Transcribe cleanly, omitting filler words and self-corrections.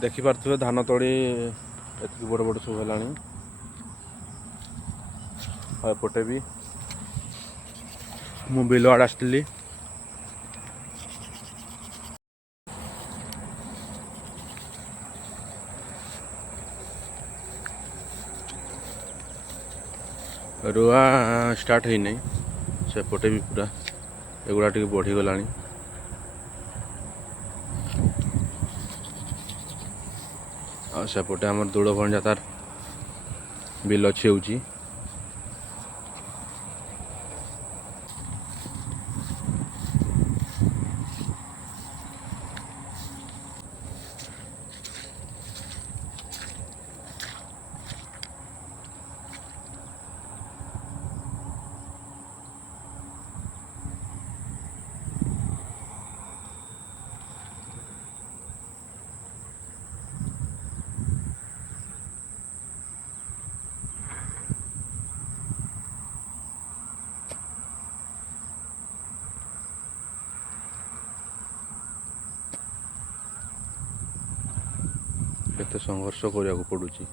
देखिपे धान तली एति बड़ बड़ सब है। एपटे भी मु बिल आड़े आसली रुआ स्टार्ट है नहीं सेपटे भी पूरा एगुड़ा टे बढ़ीगला। सेपटे आम दूड़ भंजा तार बिल अच्छी होची। केते संघर्ष करिया को पड़ुची।